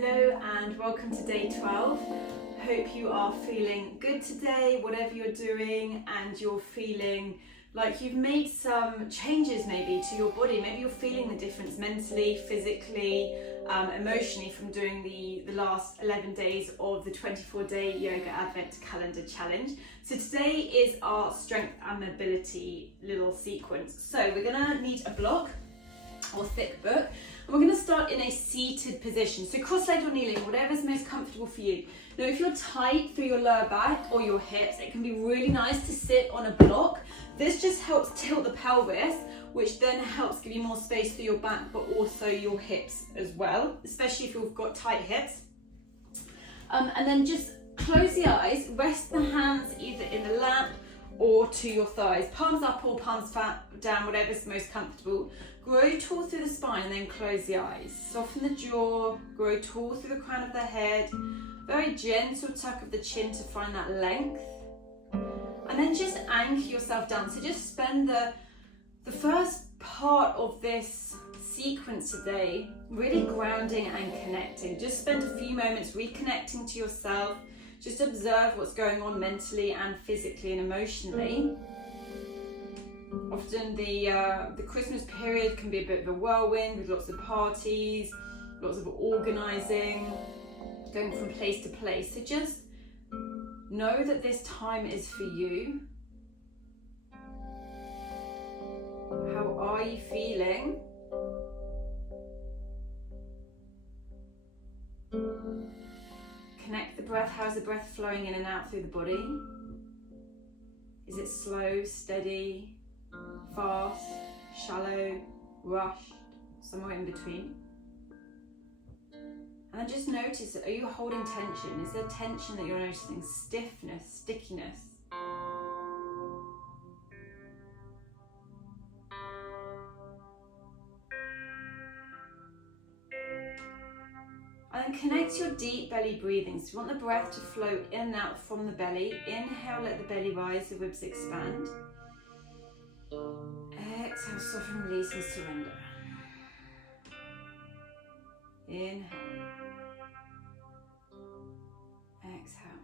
Hello and welcome to day 12. Hope you are feeling good today, whatever you're doing, and you're feeling like you've made some changes maybe to your body. Maybe you're feeling the difference mentally, physically, emotionally from doing the last 11 days of the 24-day Yoga Advent Calendar Challenge. So today is our strength and mobility little sequence. So we're gonna need a block or thick book. And we're going to start in a seated position. So cross-legged or kneeling, whatever's most comfortable for you. Now if you're tight through your lower back or your hips, it can be really nice to sit on a block. This just helps tilt the pelvis, which then helps give you more space for your back, but also your hips as well, especially if you've got tight hips. And then just close the eyes, rest the hands either in the lap or to your thighs, palms up or palms down, whatever's most comfortable. Grow tall through the spine and then close the eyes. Soften the jaw, grow tall through the crown of the head. Very gentle tuck of the chin to find that length. And then just anchor yourself down. So just spend the first part of this sequence today really grounding and connecting. Just spend a few moments reconnecting to yourself. Just observe what's going on mentally and physically and emotionally. Often the Christmas period can be a bit of a whirlwind with lots of parties, lots of organising, going from place to place. So just know that this time is for you. How are you feeling? Connect the breath. How's the breath flowing in and out through the body? Is it slow, steady, fast, shallow, rushed, somewhere in between? And then just notice, are you holding tension? Is there tension that you're noticing? Stiffness, stickiness? And then connect your deep belly breathing. So you want the breath to flow in and out from the belly. Inhale, let the belly rise, the ribs expand. Exhale, soften, release and surrender. Inhale. Exhale.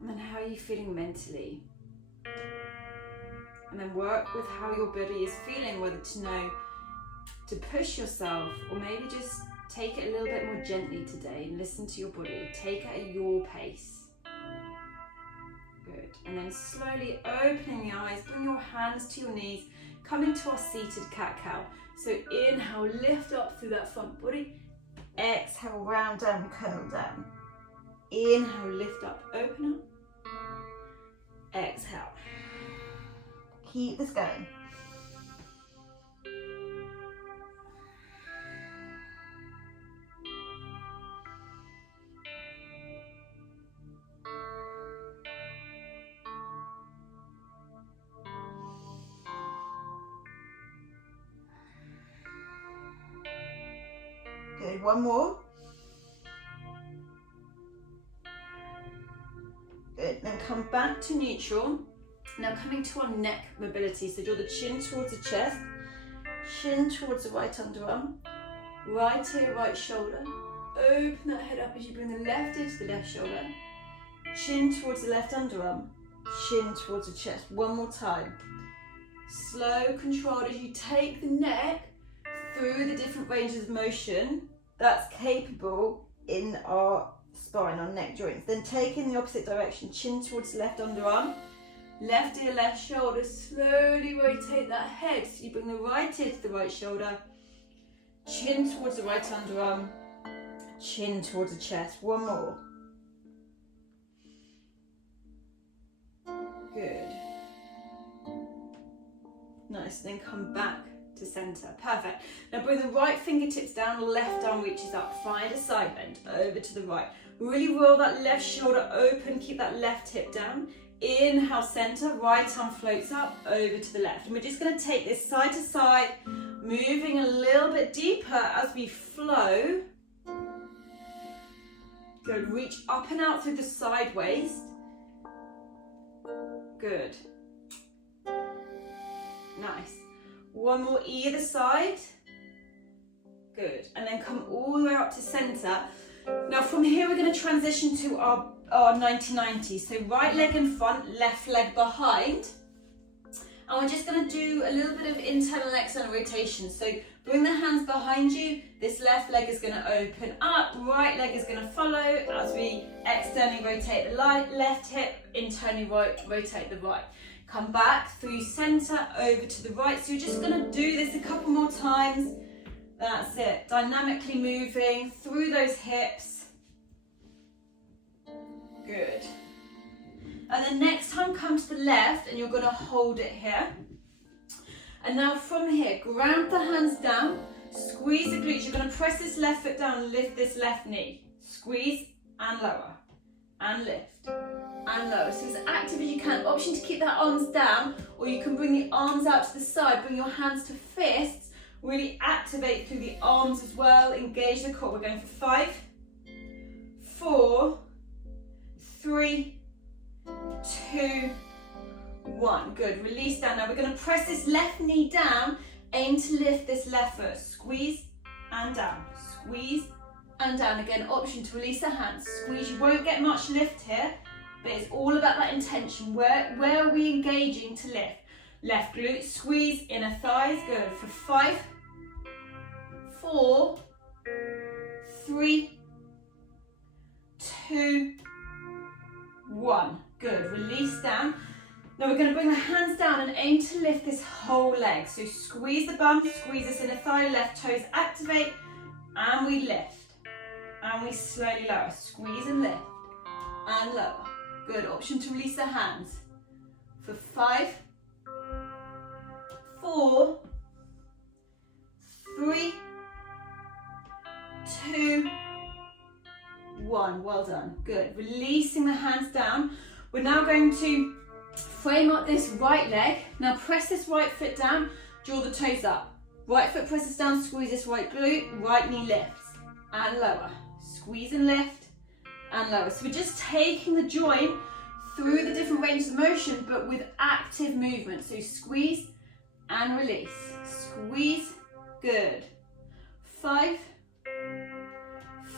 And then how are you feeling mentally? And then work with how your body is feeling, whether to know to push yourself or maybe just take it a little bit more gently today and listen to your body. Take it at your pace. Good. And then slowly opening the eyes, bring your hands to your knees, come into our seated cat-cow. So inhale, lift up through that front body. Exhale, round down, curl down. Inhale, lift up, open up. Exhale. Keep this going. Good, one more. Good, then come back to neutral. Now coming to our neck mobility, so draw the chin towards the chest, chin towards the right underarm, right ear, right shoulder. Open that head up as you bring the left ear to the left shoulder, chin towards the left underarm, chin towards the chest. One more time. Slow, controlled as you take the neck through the different ranges of motion that's capable in our spine, our neck joints. Then take in the opposite direction, chin towards the left underarm, left ear, left shoulder. Slowly rotate that head. So you bring the right ear to the right shoulder, chin towards the right underarm, chin towards the chest. One more. Good. Nice, then come back to center. Perfect. Now bring the right fingertips down, left arm reaches up. Find a side bend over to the right. Really roll that left shoulder open, keep that left hip down. Inhale, center, right arm floats up, over to the left. And we're just gonna take this side to side, moving a little bit deeper as we flow. Good, reach up and out through the side waist. Good. Nice. One more either side. Good. And then come all the way up to center. Now from here we're going to transition to our 90-90. So right leg in front, left leg behind. And we're just going to do a little bit of internal and external rotation. So bring the hands behind you. This left leg is going to open up. Right leg is going to follow as we externally rotate the left hip, internally rotate the right. Come back through center over to the right. So you're just going to do this a couple more times. That's it. Dynamically moving through those hips. Good. And then next time come to the left and you're going to hold it here. And now from here, ground the hands down, squeeze the glutes. You're going to press this left foot down and lift this left knee. Squeeze and lower and lift and lower. So as active as you can. Option to keep that arms down, or you can bring the arms out to the side, bring your hands to fists. Really activate through the arms as well. Engage the core. We're going for 5, 4, 3, 2, 1. Good. Release down. Now we're going to press this left knee down. Aim to lift this left foot. Squeeze and down. Squeeze and down. Again, option to release the hands. Squeeze. You won't get much lift here, but it's all about that intention. Where are we engaging to lift? Left glute. Squeeze. Inner thighs. Good. For 5, 4, 3, 2, 1. Good. Release down. Now we're going to bring the hands down and aim to lift this whole leg. So squeeze the bum, squeeze this inner thigh, left toes activate, and we lift. And we slowly lower. Squeeze and lift. And lower. Good. Option to release the hands. For 5, 4, 3, 2, 1. Well done. Good. Releasing the hands down. We're now going to frame up this right leg. Now press this right foot down, draw the toes up. Right foot presses down, squeeze this right glute, right knee lifts and lower. Squeeze and lift and lower. So we're just taking the joint through the different ranges of motion, but with active movement. So squeeze and release. Squeeze. Good. 5,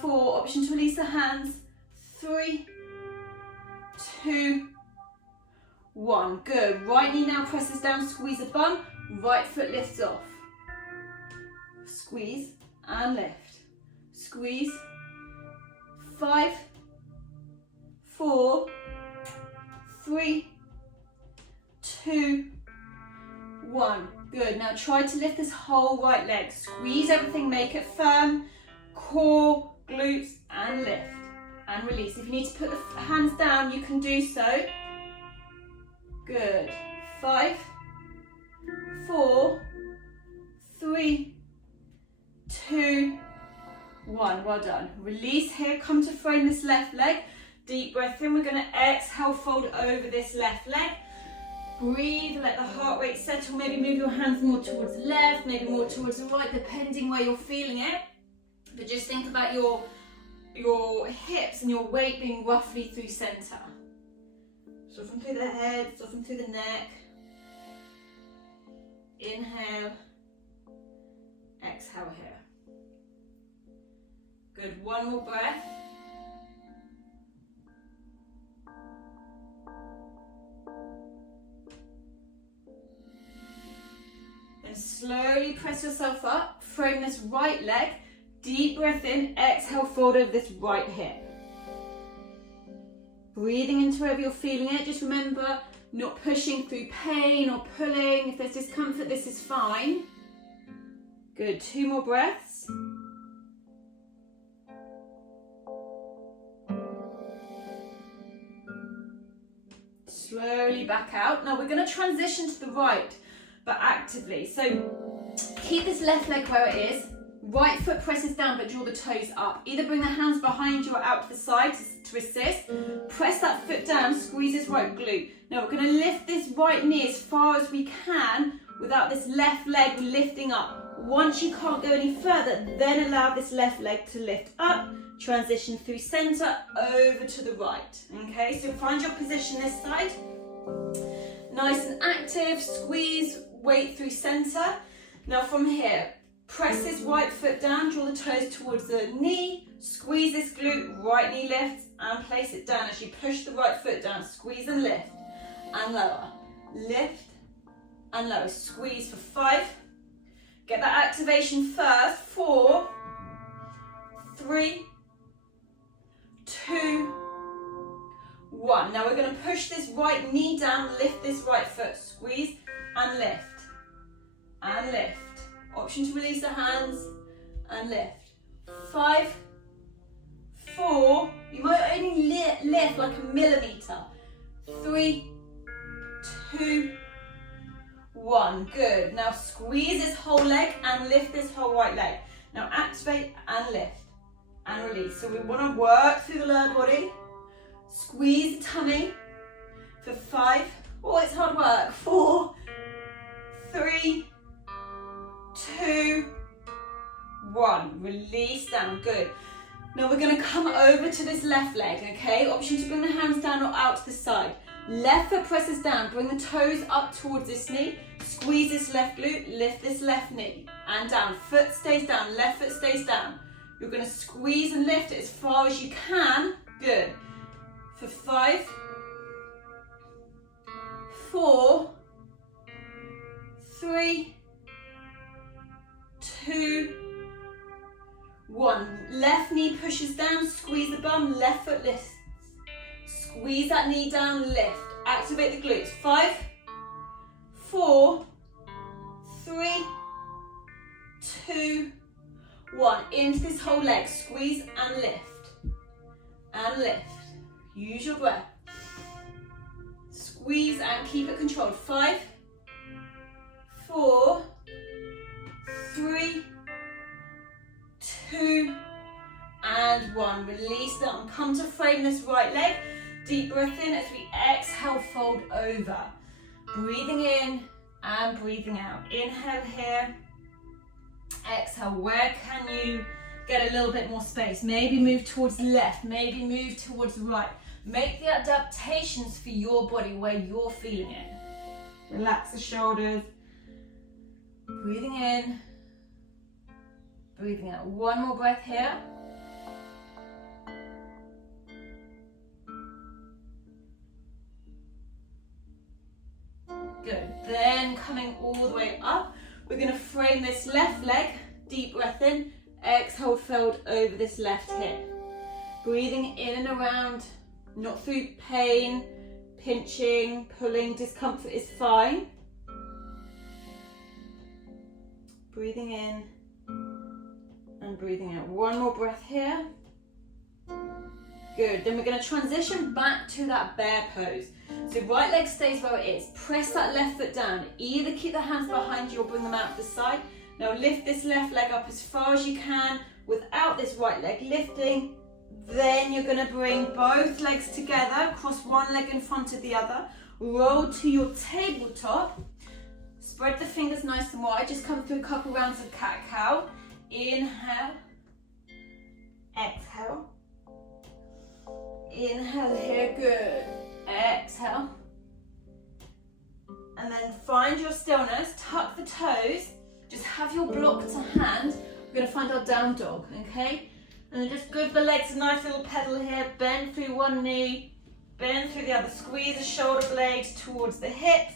4. Option to release the hands. 3, 2, 1. Good. Right knee now presses down, squeeze the bum. Right foot lifts off. Squeeze and lift. Squeeze. 5, 4, 3, 2, 1. Good. Now try to lift this whole right leg. Squeeze everything, make it firm. Core, glutes, and lift. And release. If you need to put the hands down, you can do so. Good. 5, 4, 3, 2, 1. Well done. Release here. Come to frame this left leg. Deep breath in. We're going to exhale, fold over this left leg. Breathe, let the heart rate settle. Maybe move your hands more towards the left, maybe more towards the right, depending where you're feeling it. But just think about your hips and your weight being roughly through center. Soften through the head, soften through the neck. Inhale, exhale here. Good, one more breath. Then slowly press yourself up, frame this right leg. Deep breath in, exhale, fold over this right hip. Breathing into wherever you're feeling it. Just remember, not pushing through pain or pulling. If there's discomfort, this is fine. Good, 2 more breaths. Slowly back out. Now we're going to transition to the right, but actively. So keep this left leg where it is. Right foot presses down, but draw the toes up. Either bring the hands behind you or out to the side to assist. Press that foot down, squeeze this right glute. Now we're going to lift this right knee as far as we can without this left leg lifting up. Once you can't go any further, then allow this left leg to lift up. Transition through center, over to the right. Okay, so find your position this side. Nice and active, squeeze weight through center. Now from here, press this right foot down, draw the toes towards the knee, squeeze this glute, right knee lifts, and place it down as you push the right foot down. Squeeze and lift, and lower. Lift, and lower. Squeeze for 5. Get that activation first. 4, 3, 2, 1. Now we're going to push this right knee down, lift this right foot. Squeeze and lift, and lift. Option to release the hands and lift. 5, 4, you might only lift like a millimeter. 3, 2, 1. Good. Now squeeze this whole leg and lift this whole right leg. Now activate and lift and release. So we want to work through the lower body. Squeeze the tummy for 5. Oh, it's hard work. 4, 3, 2, 1. Release down. Good. Now we're going to come over to this left leg, okay? Option to bring the hands down or out to the side. Left foot presses down. Bring the toes up towards this knee. Squeeze this left glute. Lift this left knee. And down. Foot stays down. Left foot stays down. You're going to squeeze and lift it as far as you can. Good. For 5, 4, 3, 2, 1. Left knee pushes down, squeeze the bum, left foot lifts. Squeeze that knee down, lift. Activate the glutes. 5, 4, 3, 2, 1. Into this whole leg. Squeeze and lift. And lift. Use your breath. Squeeze and keep it controlled. 5, 4, 3, 2, and 1. Release down. Come to frame this right leg. Deep breath in as we exhale, fold over. Breathing in and breathing out. Inhale here. Exhale. Where can you get a little bit more space? Maybe move towards the left. Maybe move towards the right. Make the adaptations for your body where you're feeling it. Relax the shoulders. Breathing in. Breathing out. One more breath here. Good. Then coming all the way up, we're going to frame this left leg. Deep breath in. Exhale, fold over this left hip. Breathing in and around, not through pain, pinching, pulling, discomfort is fine. Breathing in and breathing out. One more breath here. Good. Then we're going to transition back to that bear pose. So right leg stays where it is. Press that left foot down. Either keep the hands behind you or bring them out to the side. Now lift this left leg up as far as you can without this right leg lifting. Then you're going to bring both legs together, cross one leg in front of the other. Roll to your tabletop. Spread the fingers nice and wide. Just come through a couple rounds of cat-cow. Inhale. Exhale. Inhale here, good. Exhale. And then find your stillness, tuck the toes, just have your block to hand. We're going to find our down dog, okay? And then just give the legs a nice little pedal here, bend through one knee, bend through the other, squeeze the shoulder blades towards the hips,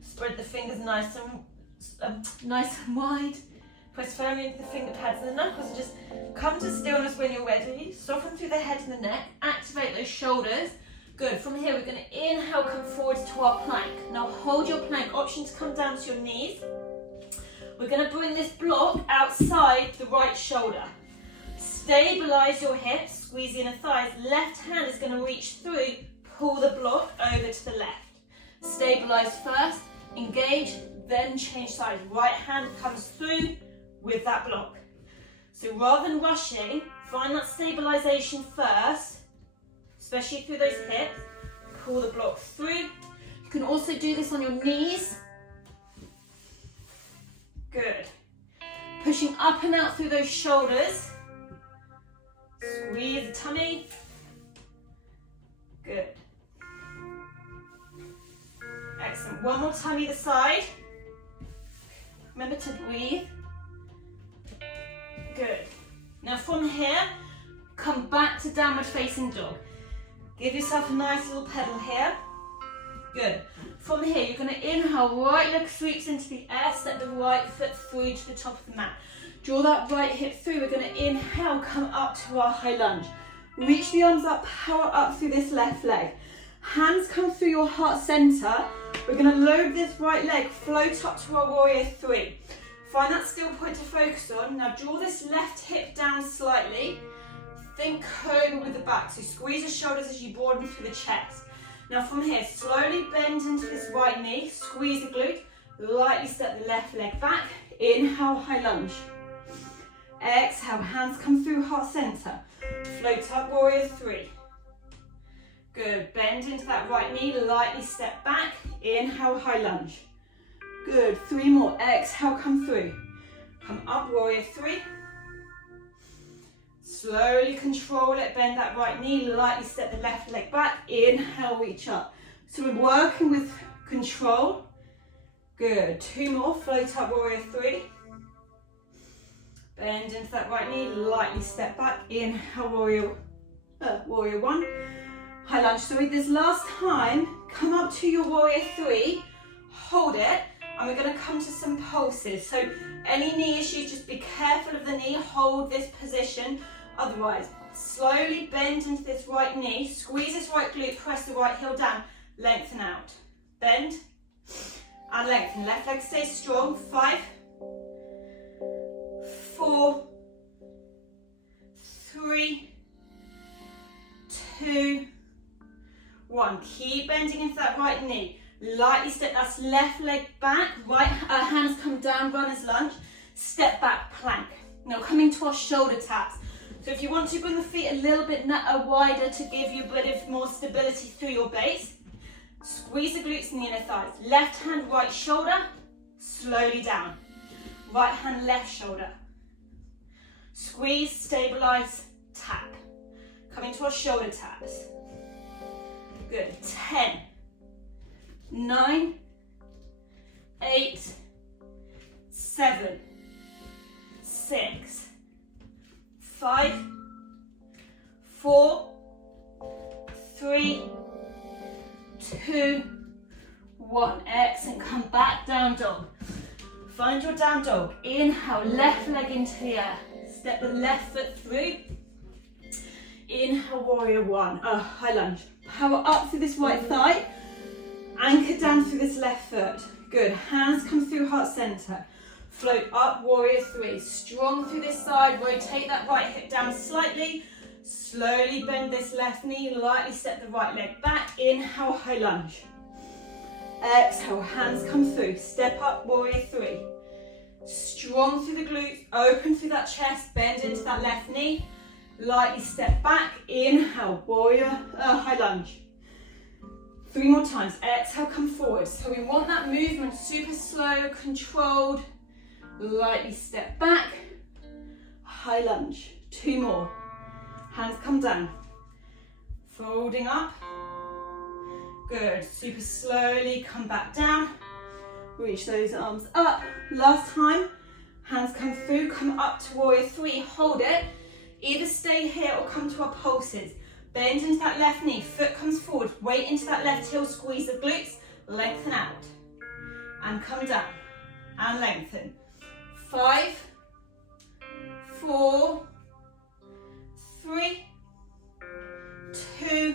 spread the fingers nice and wide. Press firmly into the finger pads and the knuckles and just come to stillness when you're ready. Soften through the head and the neck. Activate those shoulders. Good. From here, we're going to inhale, come forwards to our plank. Now hold your plank. Option to come down to your knees. We're going to bring this block outside the right shoulder. Stabilize your hips. Squeeze the inner thighs. Left hand is going to reach through. Pull the block over to the left. Stabilize first. Engage. Then change sides. Right hand comes through with that block. So rather than rushing, find that stabilization first, especially through those hips. Pull the block through. You can also do this on your knees. Good. Pushing up and out through those shoulders. Squeeze the tummy. Good. Excellent. One more time either side. Remember to breathe. Good. Now from here, come back to downward facing dog. Give yourself a nice little pedal here. Good. From here, you're going to inhale, right leg sweeps into the air, step the right foot through to the top of the mat. Draw that right hip through. We're going to inhale, come up to our high lunge. Reach the arms up, power up through this left leg. Hands come through your heart center. We're going to load this right leg, float up to our warrior three. Find that still point to focus on. Now draw this left hip down slightly. Think cobra with the back. So squeeze the shoulders as you broaden through the chest. Now from here, slowly bend into this right knee. Squeeze the glute. Lightly step the left leg back. Inhale, high lunge. Exhale, hands come through heart center. Float up, warrior three. Good, bend into that right knee, lightly step back. Inhale, high lunge. Good, 3 more. Exhale, come through. Come up, warrior three. Slowly control it, bend that right knee, lightly step the left leg back. Inhale, reach up. So we're working with control. Good, 2 more. Float up, warrior three. Bend into that right knee, lightly step back. Inhale, warrior one. High lunge. So with this last time, come up to your warrior three, hold it, and we're going to come to some pulses. So any knee issues, just be careful of the knee, hold this position. Otherwise, slowly bend into this right knee, squeeze this right glute, press the right heel down, lengthen out. Bend and lengthen. Left leg stays strong. 5, 4, 3, 2, 1. Keep bending into that right knee. Lightly step that left leg back. Right hands come down, runner's lunge. Step back, plank. Now coming to our shoulder taps. So if you want to bring the feet a little bit wider to give you a bit of more stability through your base. Squeeze the glutes and the inner thighs. Left hand, right shoulder. Slowly down. Right hand, left shoulder. Squeeze, stabilize, tap. Coming to our shoulder taps. Good. 10, 9, 8, 7, 6, 5, 4, 3, 2, 1. Excellent. Come back, down dog. Find your down dog. Inhale, left leg into the air. Step the left foot through. Inhale, warrior one. High lunge. Power up through this right thigh. Anchor down through this left foot. Good. Hands come through heart center. Float up, warrior three. Strong through this side. Rotate that right hip down slightly. Slowly bend this left knee. Lightly step the right leg back. Inhale, high lunge. Exhale, hands come through. Step up, warrior three. Strong through the glutes. Open through that chest. Bend into that left knee. Lightly step back. Inhale, warrior, high lunge. 3 more times. Exhale, come forward. So we want that movement super slow, controlled. Lightly step back. High lunge. 2 more. Hands come down. Folding up. Good. Super slowly come back down. Reach those arms up. Last time. Hands come through. Come up to warrior three. Hold it. Either stay here or come to our pulses. Bend into that left knee. Foot comes forward. Weight into that left heel. Squeeze the glutes. Lengthen out. And come down. And lengthen. 5, 4, 3, 2,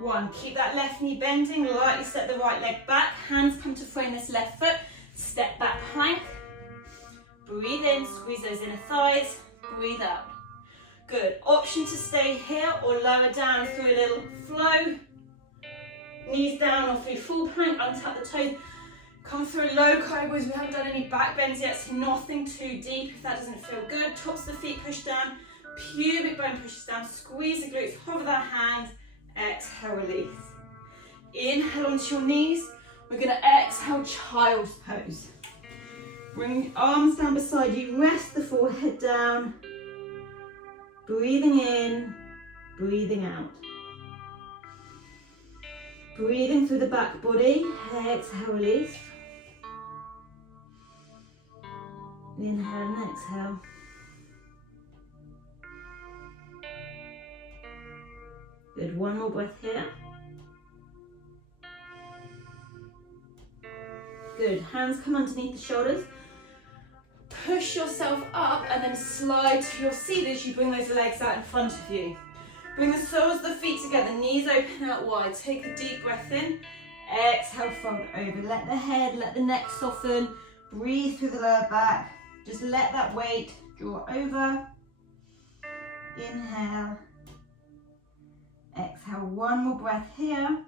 1. Keep that left knee bending. Lightly step the right leg back. Hands come to frame this left foot. Step back, plank. Breathe in. Squeeze those inner thighs. Breathe out. Good. Option to stay here or lower down through a little flow. Knees down or through full plank. Untap the toes. Come through low cobras. We haven't done any back bends yet, so nothing too deep if that doesn't feel good. Tops of the feet push down. Pubic bone pushes down. Squeeze the glutes. Hover that hands. Exhale, release. Inhale onto your knees. We're going to exhale, child's pose. Bring your arms down beside you. Rest the forehead down. Breathing in, breathing out. Breathing through the back body. Exhale, release. Inhale and exhale. Good, one more breath here. Good, hands come underneath the shoulders. Push yourself up and then slide to your seat as you bring those legs out in front of you. Bring the soles of the feet together, knees open out wide. Take a deep breath in. Exhale, fold over. Let the head, let the neck soften. Breathe through the lower back. Just let that weight draw over. Inhale. Exhale, one more breath here.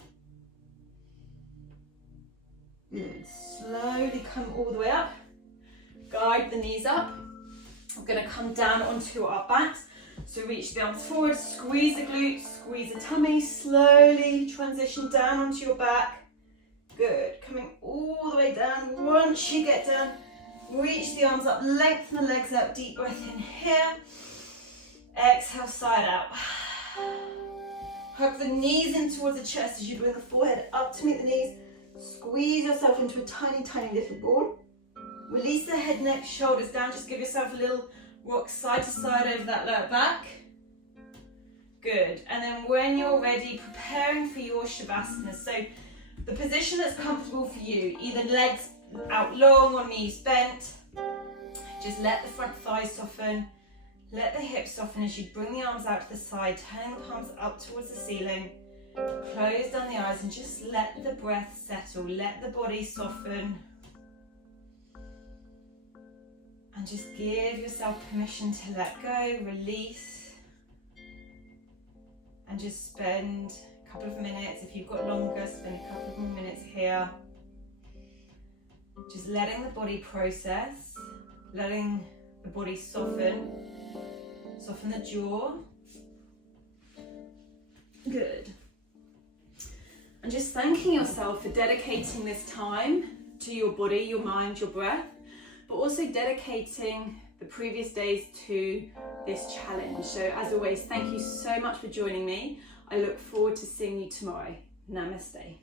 Good. Slowly come all the way up. Guide the knees up. We're going to come down onto our backs. So reach the arms forward, squeeze the glutes, squeeze the tummy, slowly transition down onto your back. Good. Coming all the way down. Once you get down, reach the arms up, lengthen the legs out, deep breath in here. Exhale, side out. Hug the knees in towards the chest as you bring the forehead up to meet the knees. Squeeze yourself into a tiny, tiny little ball. Release the head, neck, shoulders down. Just give yourself a little rock side to side over that lower back. Good. And then when you're ready, preparing for your Shavasana. So the position that's comfortable for you, either legs out long or knees bent. Just let the front thighs soften. Let the hips soften as you bring the arms out to the side, turning the palms up towards the ceiling. Close down the eyes and just let the breath settle. Let the body soften. And just give yourself permission to let go, release. And just spend a couple of minutes. If you've got longer, spend a couple of more minutes here. Just letting the body process, letting the body soften. Soften the jaw. Good. And just thanking yourself for dedicating this time to your body, your mind, your breath, but also dedicating the previous days to this challenge. So as always, thank you so much for joining me. I look forward to seeing you tomorrow. Namaste.